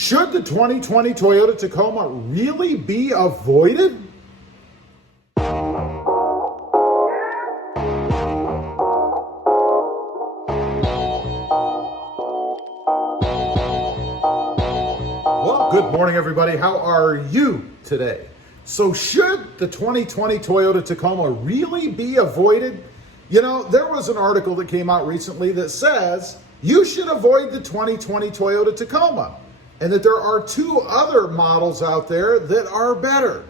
Should the 2020 Toyota Tacoma really be avoided? Well, good morning, everybody. How are you today? So should the 2020 Toyota Tacoma really be avoided? You know, there was an article that came out recently that says you should avoid the 2020 Toyota Tacoma, and that there are two other models out there that are better.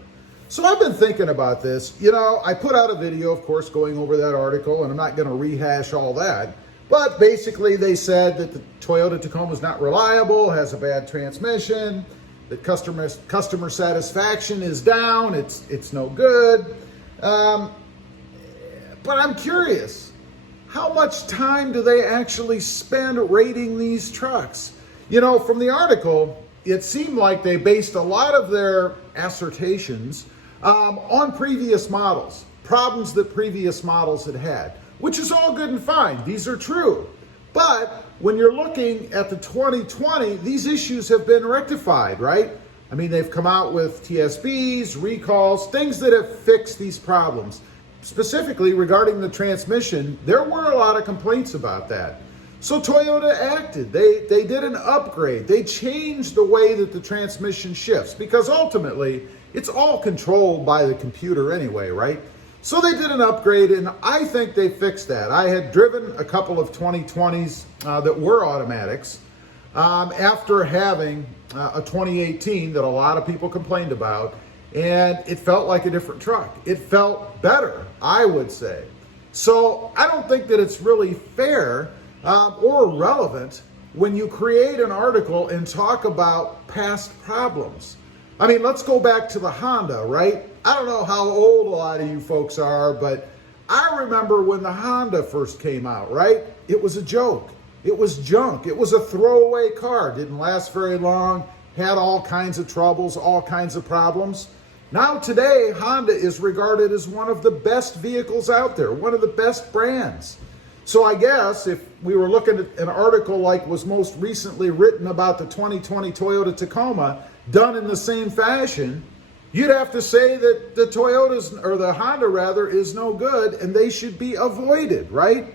So I've been thinking about this. You know, I put out a video, of course, going over that article, and I'm not going to rehash all that. But basically, they said that the Toyota Tacoma is not reliable, has a bad transmission, that customer satisfaction is down, it's no good. But I'm curious, how much time do they actually spend rating these trucks? You know, from the article, it seemed like they based a lot of their assertions on previous models, problems that previous models had had, which is all good and fine. These are true. But when you're looking at the 2020, these issues have been rectified, right? I mean, they've come out with TSBs, recalls, things that have fixed these problems. Specifically regarding the transmission, there were a lot of complaints about that. So Toyota acted. They did an upgrade. They changed the way that the transmission shifts, because ultimately it's all controlled by the computer anyway, right? So they did an upgrade, and I think they fixed that. I had driven a couple of 2020s that were automatics after having a 2018 that a lot of people complained about, and it felt like a different truck. It felt better, I would say. So I don't think that it's really fair or relevant when you create an article and talk about past problems. I mean, let's go back to the Honda, right? I don't know how old a lot of you folks are, but I remember when the Honda first came out, right? It was a joke. It was junk. It was a throwaway car. Didn't last very long, had all kinds of troubles, all kinds of problems. Now today, Honda is regarded as one of the best vehicles out there, one of the best brands. So I guess if we were looking at an article like was most recently written about the 2020 Toyota Tacoma done in the same fashion, you'd have to say that the Toyota's, or the Honda rather, is no good and they should be avoided, right?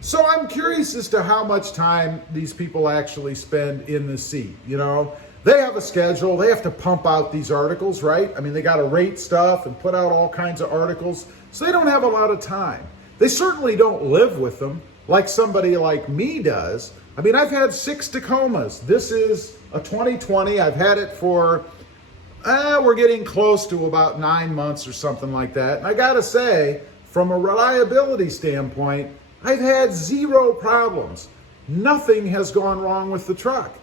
So I'm curious as to how much time these people actually spend in the seat. You know, they have a schedule, they have to pump out these articles, right? I mean, they got to rate stuff and put out all kinds of articles, so they don't have a lot of time. They certainly don't live with them like somebody like me does. I mean, I've had 6 Tacomas. This is a 2020. I've had it for, we're getting close to about 9 months or something like that. And I gotta say, from a reliability standpoint, I've had 0 problems. Nothing has gone wrong with the truck.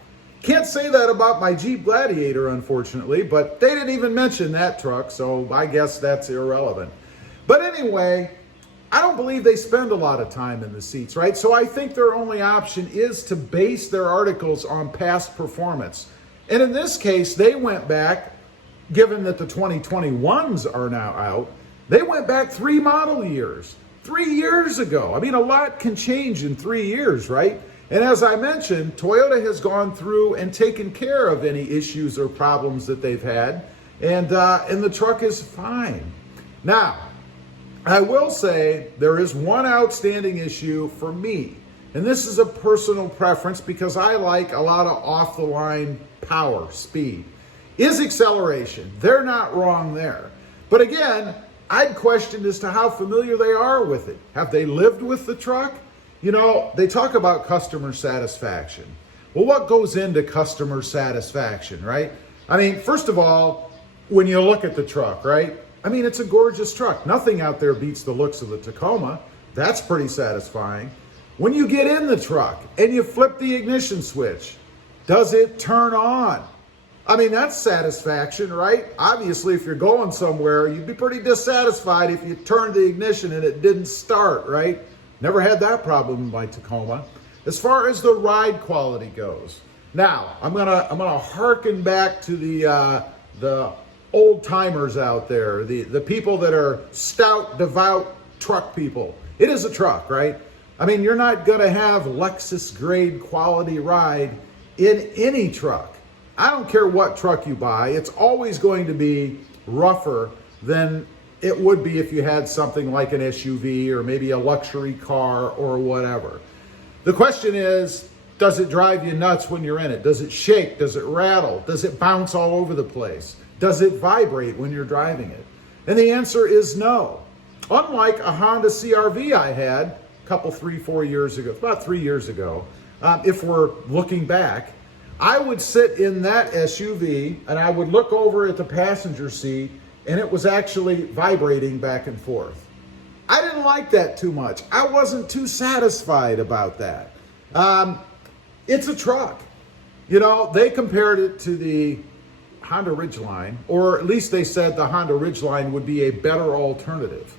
Can't say that about my Jeep Gladiator, unfortunately, but they didn't even mention that truck, so I guess that's irrelevant. But anyway, I don't believe they spend a lot of time in the seats, right? So I think their only option is to base their articles on past performance. And in this case, they went back, given that the 2021s are now out, they went back 3 model years, 3 years ago. I mean, a lot can change in 3 years, right? And as I mentioned, Toyota has gone through and taken care of any issues or problems that they've had, and the truck is fine. Now, I will say there is one outstanding issue for me, and this is a personal preference because I like a lot of off-the-line power, speed, is acceleration. They're not wrong there. But again, I'd question as to how familiar they are with it. Have they lived with the truck? You know, they talk about customer satisfaction. Well, what goes into customer satisfaction, right? I mean, first of all, when you look at the truck, right? I mean, it's a gorgeous truck. Nothing out there beats the looks of the Tacoma. That's pretty satisfying. When you get in the truck and you flip the ignition switch, does it turn on? I mean, that's satisfaction, right? Obviously, if you're going somewhere, you'd be pretty dissatisfied if you turned the ignition and it didn't start, right? Never had that problem in my Tacoma. As far as the ride quality goes, now I'm gonna harken back to the old timers out there, the people that are stout, devout truck people. It is a truck, right? I mean, you're not gonna have Lexus grade quality ride in any truck. I don't care what truck you buy, it's always going to be rougher than it would be if you had something like an SUV or maybe a luxury car or whatever. The question is, does it drive you nuts when you're in it? Does it shake? Does it rattle? Does it bounce all over the place? Does it vibrate when you're driving it? And the answer is no. Unlike a Honda CRV I had a couple, 3-4 years ago, about 3 years ago, if we're looking back, I would sit in that SUV and I would look over at the passenger seat and it was actually vibrating back and forth. I didn't like that too much. I wasn't too satisfied about that. It's a truck. You know, they compared it to the Honda Ridgeline, or at least they said the Honda Ridgeline would be a better alternative.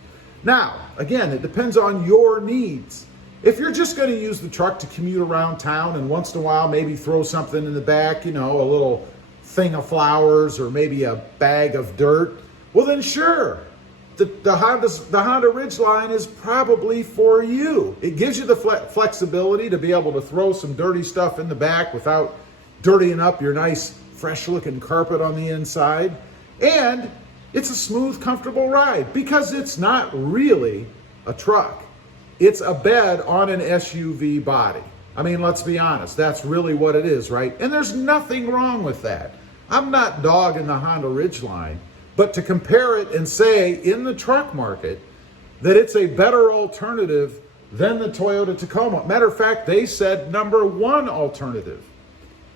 Now, again, it depends on your needs. If you're just going to use the truck to commute around town and once in a while maybe throw something in the back, you know, a little thing of flowers or maybe a bag of dirt, well then sure, the Honda Ridgeline is probably for you. It gives you the flexibility to be able to throw some dirty stuff in the back without dirtying up your nice fresh looking carpet on the inside. And it's a smooth, comfortable ride because it's not really a truck. It's a bed on an SUV body. I mean, let's be honest, that's really what it is, right? And there's nothing wrong with that. I'm not dogging the Honda Ridgeline, but to compare it and say in the truck market that it's a better alternative than the Toyota Tacoma. Matter of fact, they said #1 alternative.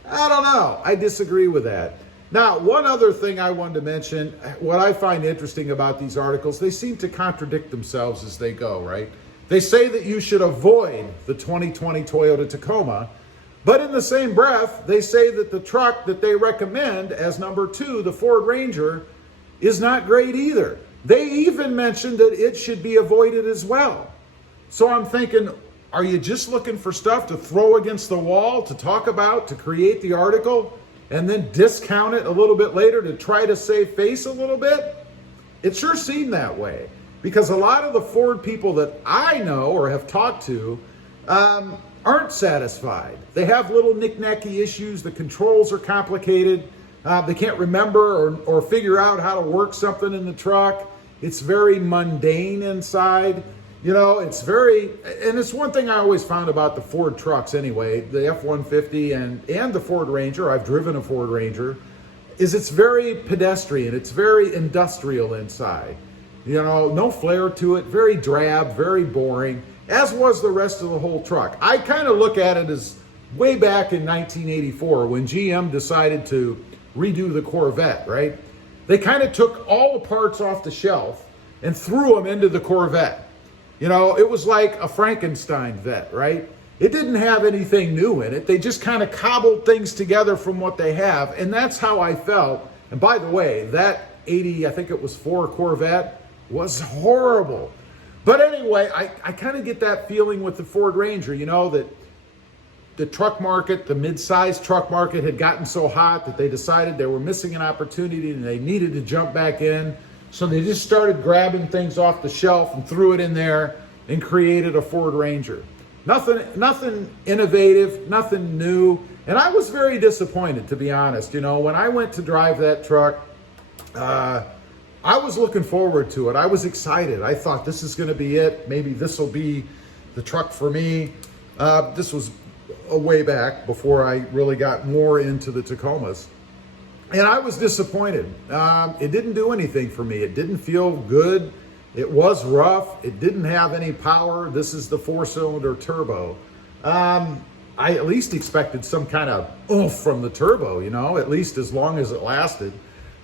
I don't know. I disagree with that. Now, one other thing I wanted to mention, what I find interesting about these articles, they seem to contradict themselves as they go, right? They say that you should avoid the 2020 Toyota Tacoma, but in the same breath, they say that the truck that they recommend as #2, the Ford Ranger, is not great either. They even mentioned that it should be avoided as well. So I'm thinking, are you just looking for stuff to throw against the wall, to talk about, to create the article, and then discount it a little bit later to try to save face a little bit? It sure seemed that way, because a lot of the Ford people that I know or have talked to aren't satisfied. They have little knick-knacky issues. The controls are complicated. They can't remember or figure out how to work something in the truck. It's very mundane inside. You know, it's very, and it's one thing I always found about the Ford trucks anyway, the F-150 and the Ford Ranger, I've driven a Ford Ranger, is it's very pedestrian, it's very industrial inside. You know, no flair to it, very drab, very boring, as was the rest of the whole truck. I kind of look at it as way back in 1984 when GM decided to redo the Corvette, right? They kind of took all the parts off the shelf and threw them into the Corvette. You know, it was like a Frankenstein vet, right? It didn't have anything new in it. They just kind of cobbled things together from what they have. And that's how I felt. And by the way, that 80, I think it was 4 Corvette was horrible. But anyway, I kind of get that feeling with the Ford Ranger, you know, that the truck market, the mid-sized truck market had gotten so hot that they decided they were missing an opportunity and they needed to jump back in. So they just started grabbing things off the shelf and threw it in there and created a Ford Ranger. Nothing innovative, nothing new. And I was very disappointed, to be honest. You know, when I went to drive that truck, I was looking forward to it. I was excited. I thought this is going to be it. Maybe this will be the truck for me. This was a way back before I really got more into the Tacomas. And I was disappointed. It didn't do anything for me. It didn't feel good. It was rough. It didn't have any power. This is the 4-cylinder turbo. I at least expected some kind of oomph from the turbo, you know, at least as long as it lasted.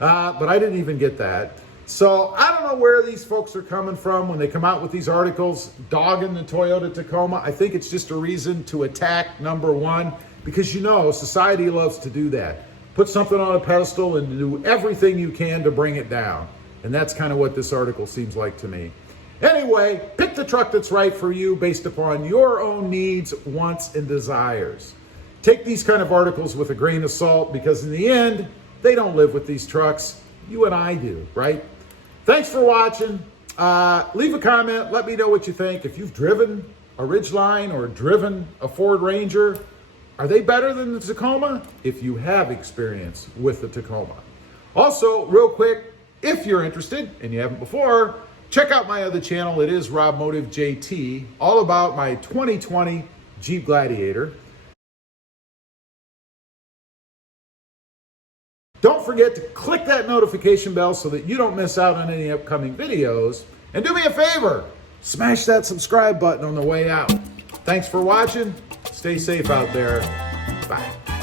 But I didn't even get that. So I don't know where these folks are coming from when they come out with these articles dogging the Toyota Tacoma. I think it's just a reason to attack #1 because, you know, society loves to do that. Put something on a pedestal and do everything you can to bring it down. And that's kind of what this article seems like to me. Anyway, pick the truck that's right for you based upon your own needs, wants, and desires. Take these kind of articles with a grain of salt because in the end, they don't live with these trucks. You and I do, right? Thanks for watching. Leave a comment. Let me know what you think. If you've driven a Ridgeline or driven a Ford Ranger, Are they better than the Tacoma? If you have experience with the Tacoma. Also, real quick, if you're interested and you haven't before, check out my other channel. It is RobMotive JT, all about my 2020 Jeep Gladiator. Don't forget to click that notification bell so that you don't miss out on any upcoming videos. And do me a favor, smash that subscribe button on the way out. Thanks for watching. Stay safe out there. Bye.